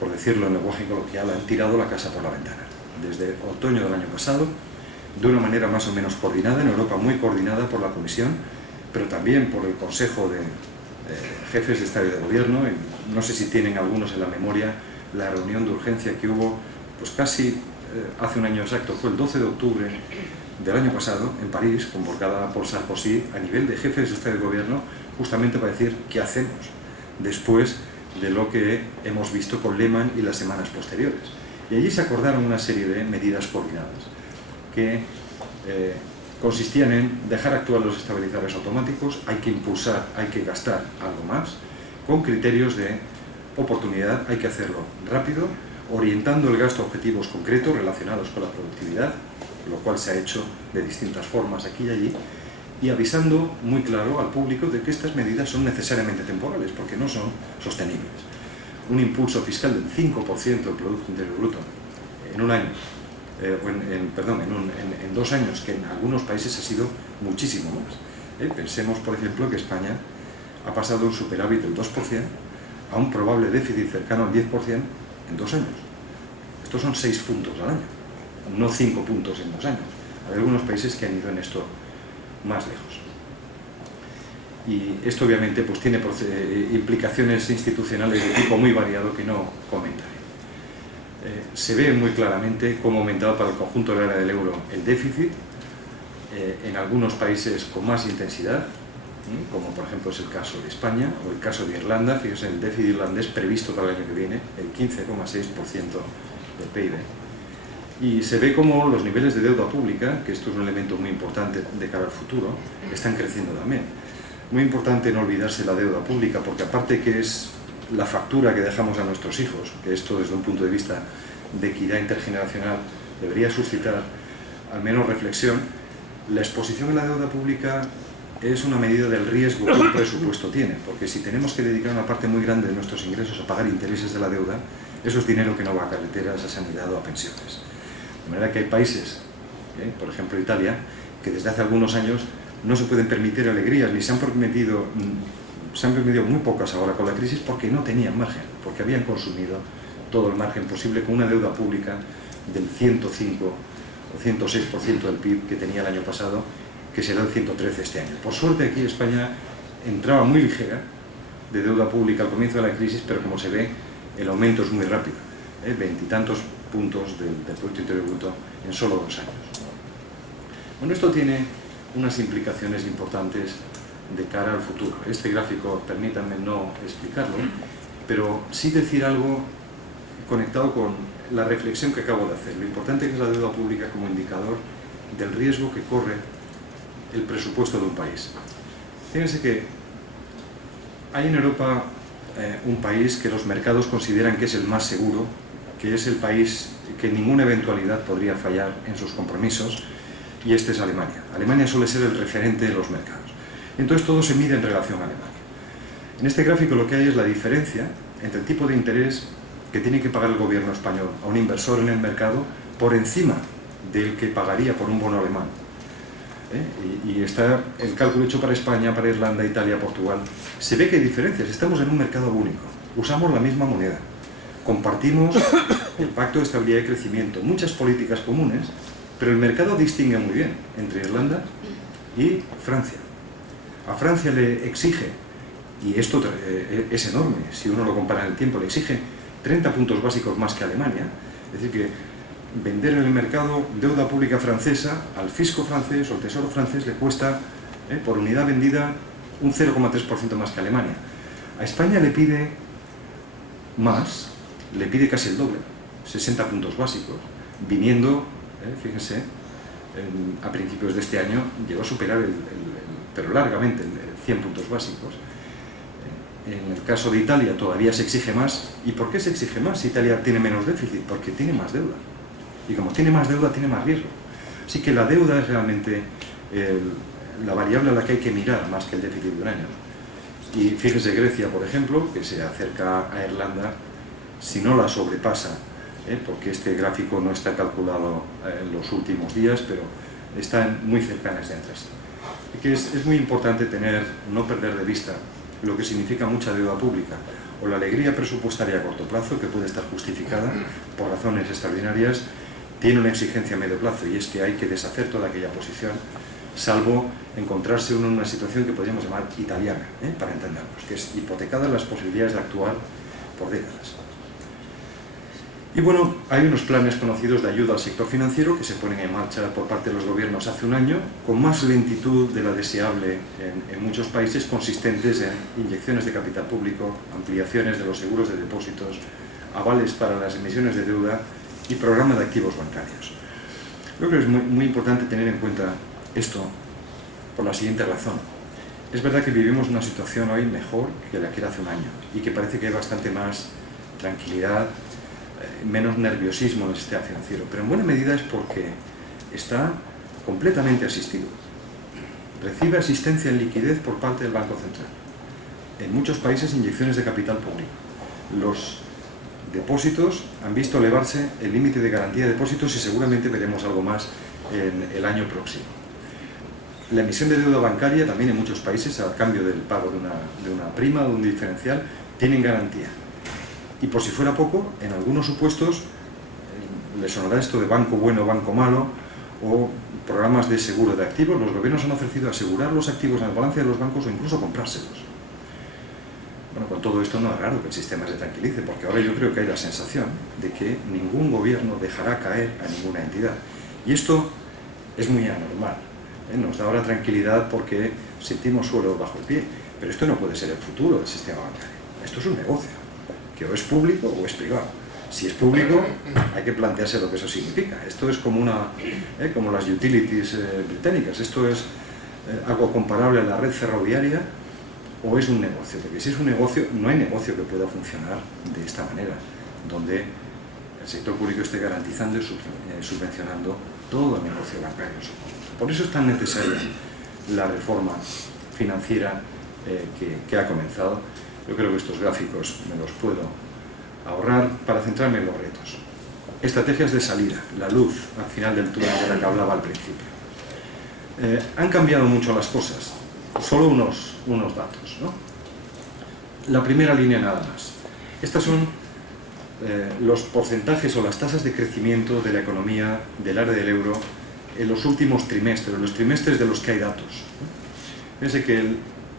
por decirlo en lenguaje coloquial, han tirado la casa por la ventana. Desde otoño del año pasado, de una manera más o menos coordinada, en Europa muy coordinada por la Comisión, pero también por el Consejo de Jefes de Estado y de Gobierno. Y no sé si tienen algunos en la memoria la reunión de urgencia que hubo, pues casi hace un año exacto, fue el 12 de octubre del año pasado, en París, convocada por Sarkozy a nivel de jefes de Estado y de Gobierno, justamente para decir qué hacemos después de lo que hemos visto con Lehman y las semanas posteriores. Y allí se acordaron una serie de medidas coordinadas que consistían en dejar actuar los estabilizadores automáticos, hay que impulsar, hay que gastar algo más, con criterios de oportunidad, hay que hacerlo rápido, orientando el gasto a objetivos concretos relacionados con la productividad, lo cual se ha hecho de distintas formas aquí y allí, y avisando muy claro al público de que estas medidas son necesariamente temporales, porque no son sostenibles. Un impulso fiscal del 5% del Producto Interior Bruto en un año, en 2 años, que en algunos países ha sido muchísimo más. Pensemos, por ejemplo, que España ha pasado un superávit del 2% a un probable déficit cercano al 10% en 2 años. Estos son 6 puntos al año, no 5 puntos en 2 años. Hay algunos países que han ido en esto más lejos. Y esto obviamente pues tiene implicaciones institucionales de tipo muy variado que no comentaré. Se ve muy claramente cómo ha aumentado para el conjunto del área del euro el déficit, en algunos países con más intensidad, como por ejemplo es el caso de España o el caso de Irlanda. Fíjense, el déficit irlandés previsto para el año que viene, el 15,6% del PIB. Y se ve como los niveles de deuda pública, que esto es un elemento muy importante de cara al futuro, están creciendo también. Muy importante no olvidarse la deuda pública, porque aparte que es la factura que dejamos a nuestros hijos, que esto desde un punto de vista de equidad intergeneracional debería suscitar al menos reflexión, la exposición a la deuda pública es una medida del riesgo que un presupuesto tiene, porque si tenemos que dedicar una parte muy grande de nuestros ingresos a pagar intereses de la deuda, eso es dinero que no va a carreteras, a sanidad o a pensiones. De manera que hay países, por ejemplo Italia, que desde hace algunos años no se pueden permitir alegrías, ni se han permitido se han permitido muy pocas ahora con la crisis porque no tenían margen, porque habían consumido todo el margen posible con una deuda pública del 105 o 106% del PIB que tenía el año pasado, que será el 113 este año. Por suerte aquí España entraba muy ligera de deuda pública al comienzo de la crisis, pero como se ve, el aumento es muy rápido, 20 y tantos puntos del Producto Interior Bruto en solo 2 años. Bueno, esto tiene unas implicaciones importantes de cara al futuro. Este gráfico, permítanme no explicarlo, pero sí decir algo conectado con la reflexión que acabo de hacer. Lo importante que es la deuda pública como indicador del riesgo que corre el presupuesto de un país. Fíjense que hay en Europa un país que los mercados consideran que es el más seguro, que es el país que ninguna eventualidad podría fallar en sus compromisos, y este es Alemania. Alemania suele ser el referente de los mercados. Entonces todo se mide en relación a Alemania. En este gráfico lo que hay es la diferencia entre el tipo de interés que tiene que pagar el gobierno español a un inversor en el mercado por encima del que pagaría por un bono alemán. Y está el cálculo hecho para España, para Irlanda, Italia, Portugal. Se ve que hay diferencias. Estamos en un mercado único. Usamos la misma moneda. Compartimos el pacto de estabilidad y crecimiento. Muchas políticas comunes, pero el mercado distingue muy bien entre Irlanda y Francia. A Francia le exige, y esto es enorme, si uno lo compara en el tiempo, le exige 30 puntos básicos más que Alemania. Es decir, que vender en el mercado deuda pública francesa al fisco francés o al tesoro francés le cuesta, por unidad vendida, un 0,3% más que Alemania. A España le pide más, le pide casi el doble, 60 puntos básicos, viniendo, fíjense, a principios de este año llegó a superar pero largamente, 100 puntos básicos. En el caso de Italia todavía se exige más. ¿Y por qué se exige más si Italia tiene menos déficit? Porque tiene más deuda. Y como tiene más deuda, tiene más riesgo. Así que la deuda es realmente la variable a la que hay que mirar más que el déficit de un año. Y fíjese Grecia, por ejemplo, que se acerca a Irlanda, si no la sobrepasa, porque este gráfico no está calculado en los últimos días, pero están muy cercanas entre sí. Que es muy importante no perder de vista lo que significa mucha deuda pública o la alegría presupuestaria a corto plazo, que puede estar justificada por razones extraordinarias, tiene una exigencia a medio plazo, y es que hay que deshacer toda aquella posición, salvo encontrarse uno en una situación que podríamos llamar italiana, para entendernos, que es hipotecadas las posibilidades de actuar por décadas. Y bueno, hay unos planes conocidos de ayuda al sector financiero que se ponen en marcha por parte de los gobiernos hace un año, con más lentitud de la deseable en muchos países, consistentes en inyecciones de capital público, ampliaciones de los seguros de depósitos, avales para las emisiones de deuda y programa de activos bancarios. Creo que es muy importante tener en cuenta esto por la siguiente razón. Es verdad que vivimos una situación hoy mejor que la que era hace un año, y que parece que hay bastante más tranquilidad, menos nerviosismo en el sistema financiero, pero en buena medida es porque está completamente asistido. Recibe asistencia en liquidez por parte del Banco Central. En muchos países, inyecciones de capital público. Los depósitos han visto elevarse el límite de garantía de depósitos, y seguramente veremos algo más en el año próximo. La emisión de deuda bancaria también en muchos países, a cambio del pago de una prima o de un diferencial, tienen garantía. Y por si fuera poco, en algunos supuestos, les sonará esto de banco bueno, banco malo, o programas de seguro de activos. Los gobiernos han ofrecido asegurar los activos en el balance de los bancos o incluso comprárselos. Bueno, con todo esto no es raro que el sistema se tranquilice, porque ahora yo creo que hay la sensación de que ningún gobierno dejará caer a ninguna entidad. Y esto es muy anormal. Nos da ahora tranquilidad porque sentimos suelo bajo el pie, pero esto no puede ser el futuro del sistema bancario. Esto es un negocio, que o es público o es privado. Si es público, hay que plantearse lo que eso significa. Esto es como como las utilities británicas. Esto es algo comparable a la red ferroviaria, o es un negocio. Porque si es un negocio, no hay negocio que pueda funcionar de esta manera, donde el sector público esté garantizando y subvencionando todo el negocio bancario. Por eso es tan necesaria la reforma financiera que ha comenzado. Yo creo que estos gráficos me los puedo ahorrar para centrarme en los retos. Estrategias de salida, la luz al final del túnel de la que hablaba al principio. Han cambiado mucho las cosas. Solo unos datos, ¿no? la primera línea nada más. Estas son los porcentajes o las tasas de crecimiento de la economía del área del euro en los últimos trimestres, los trimestres de los que hay datos. Fíjense que el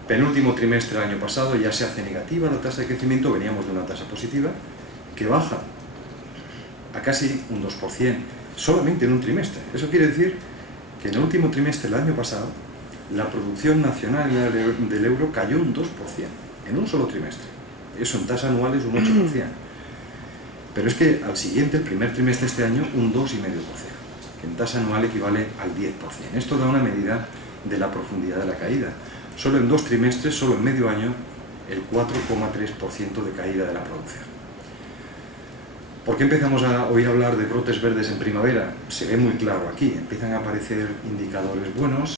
penúltimo trimestre del año pasado ya se hace negativa la tasa de crecimiento, veníamos de una tasa positiva, que baja a casi un 2%, solamente en un trimestre. Eso quiere decir que en el último trimestre del año pasado la producción nacional del euro cayó un 2%, en un solo trimestre. Eso en tasa anual es un 8%. Pero es que al siguiente, el primer trimestre de este año, un 2,5%, que en tasa anual equivale al 10%. Esto da una medida de la profundidad de la caída. Solo en 2 trimestres, solo en medio año, el 4,3% de caída de la producción. ¿Por qué empezamos a oír hablar de brotes verdes en primavera? Se ve muy claro aquí, empiezan a aparecer indicadores buenos.